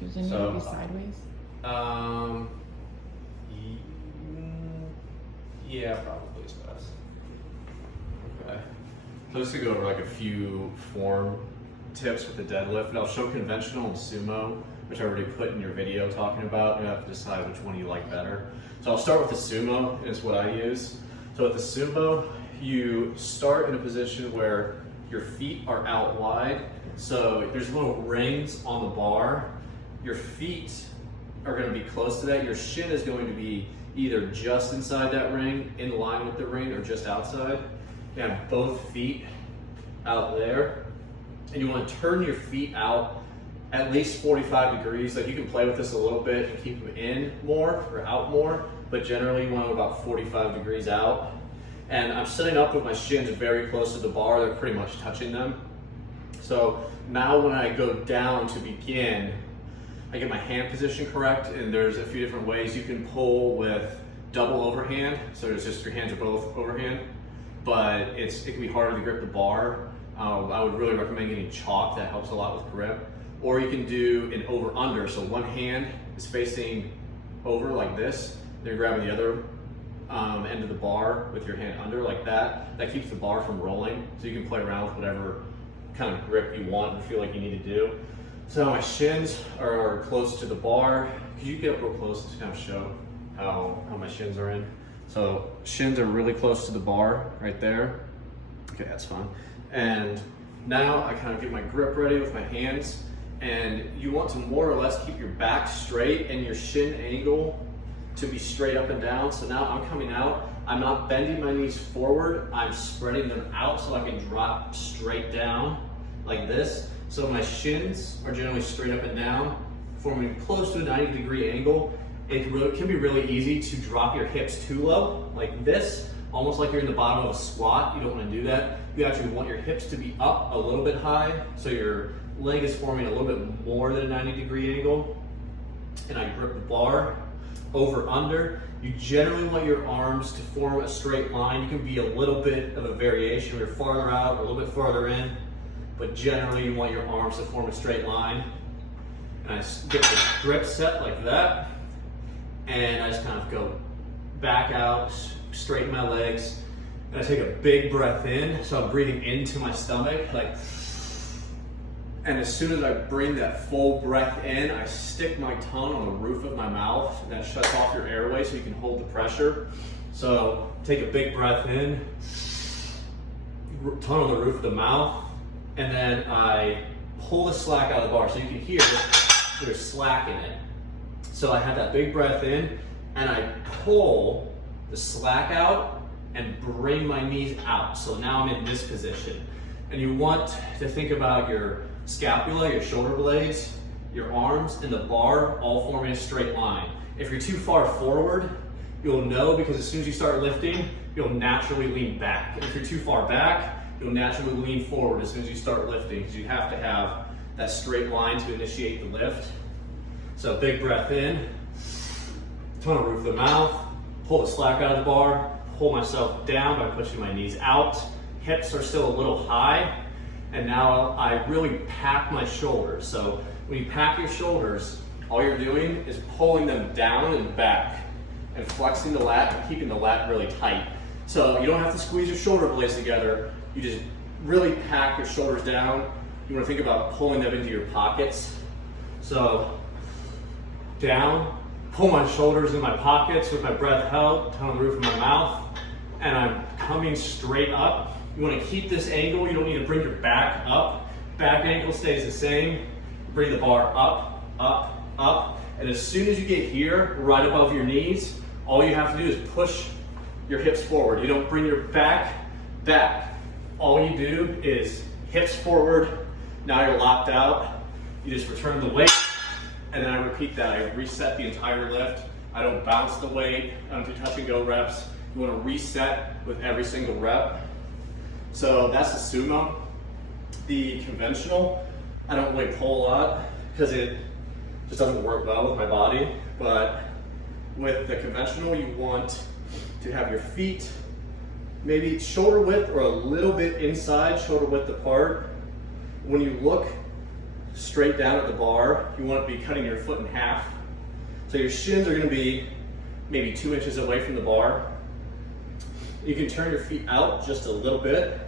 Does it need to be sideways? Yeah, probably is best. Okay. So just to go over like a few form tips with the deadlift, and I'll show conventional and sumo, which I already put in your video talking about. You have to decide which one you like better. So I'll start with the sumo, is what I use. So with the sumo, you start in a position where your feet are out wide. So there's little rings on the bar. Your feet are going to be close to that. Your shin is going to be either just inside that ring, in line with the ring, or just outside. You have both feet out there. And you want to turn your feet out at least 45 degrees. Like you can play with this a little bit and keep them in more or out more, but generally you want them about 45 degrees out. And I'm setting up with my shins very close to the bar. They're pretty much touching them. So now when I go down to begin, I get my hand position correct, and there's a few different ways you can pull with double overhand. So it's just your hands are both overhand, but it can be harder to grip the bar. I would really recommend getting chalk. That helps a lot with grip. Or you can do an over under. So one hand is facing over like this. Then you're grabbing the other end of the bar with your hand under like that. That keeps the bar from rolling. So you can play around with whatever kind of grip you want and feel like you need to do. So my shins are close to the bar. Could you get up real close to kind of show how my shins are in? So shins are really close to the bar right there. Okay, that's fine. And now I kind of get my grip ready with my hands, and you want to more or less keep your back straight and your shin angle to be straight up and down. So now I'm coming out, I'm not bending my knees forward, I'm spreading them out so I can drop straight down like this. So my shins are generally straight up and down, forming close to a 90-degree angle. It can be really easy to drop your hips too low, like this, almost like you're in the bottom of a squat. You don't want to do that. You actually want your hips to be up a little bit high, so your leg is forming a little bit more than a 90-degree angle. And I grip the bar, over, under. You generally want your arms to form a straight line. You can be a little bit of a variation where you're farther out or a little bit farther in, but generally you want your arms to form a straight line. And I get the grip set like that, and I just kind of go back out, straighten my legs, and I take a big breath in, so I'm breathing into my stomach, like, and as soon as I bring that full breath in, I stick my tongue on the roof of my mouth, and that shuts off your airway so you can hold the pressure. So take a big breath in, tongue on the roof of the mouth, and then I pull the slack out of the bar, so you can hear there's slack in it. So I have that big breath in, and I pull the slack out and bring my knees out. So now I'm in this position. And you want to think about your scapula, your shoulder blades, your arms, and the bar all forming a straight line. If you're too far forward, you'll know, because as soon as you start lifting, you'll naturally lean back. And if you're too far back, you'll naturally lean forward as soon as you start lifting, because you have to have that straight line to initiate the lift. So big breath in, tongue on the roof of the mouth, pull the slack out of the bar, pull myself down by pushing my knees out. Hips are still a little high, and now I really pack my shoulders. So when you pack your shoulders, all you're doing is pulling them down and back and flexing the lat and keeping the lat really tight. So you don't have to squeeze your shoulder blades together. You just really pack your shoulders down. You want to think about pulling them into your pockets. So down, pull my shoulders in my pockets with my breath held, tongue on the roof of my mouth, and I'm coming straight up. You want to keep this angle. You don't need to bring your back up. Back ankle stays the same. Bring the bar up, up, up. And as soon as you get here, right above your knees, all you have to do is push your hips forward. You don't bring your back back. All you do is hips forward. Now you're locked out. You just return the weight, and then I repeat that. I reset the entire lift. I don't bounce the weight. I don't do touch and go reps. You want to reset with every single rep. So that's the sumo. The conventional, I don't really pull a lot because it just doesn't work well with my body. But with the conventional, you want to have your feet maybe shoulder width or a little bit inside, shoulder width apart. When you look straight down at the bar. You want to be cutting your foot in half. So your shins are going to be maybe 2 inches away from the bar. You can turn your feet out just a little bit,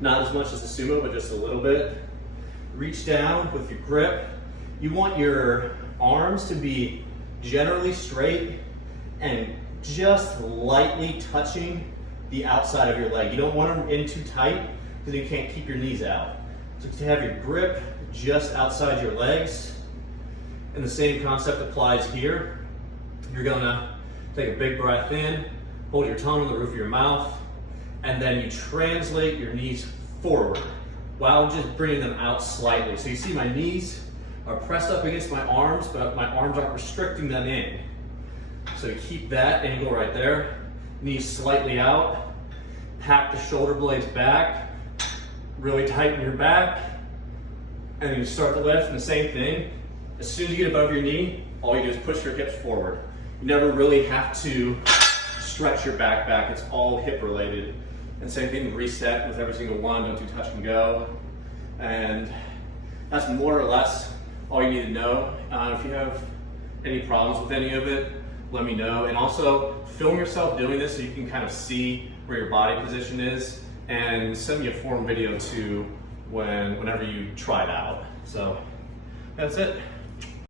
not as much as the sumo, but just a little bit. Reach down with your grip. You want your arms to be generally straight and just lightly touching the outside of your leg. You don't want them in too tight because you can't keep your knees out. So to have your grip just outside your legs, and the same concept applies here. You're gonna take a big breath in, hold your tongue on the roof of your mouth, and then you translate your knees forward while just bringing them out slightly. So you see my knees are pressed up against my arms, but my arms aren't restricting them in. So you keep that angle right there. Knees slightly out. Pack the shoulder blades back. Really tighten your back. And then you start the lift, and the same thing. As soon as you get above your knee, all you do is push your hips forward. You never really have to stretch your back. It's all hip related. And same thing, reset with every single one. Don't do touch and go. And that's more or less all you need to know. If you have any problems with any of it, let me know. And also film yourself doing this so you can kind of see where your body position is, and send me a form video too whenever you try it out. So that's it.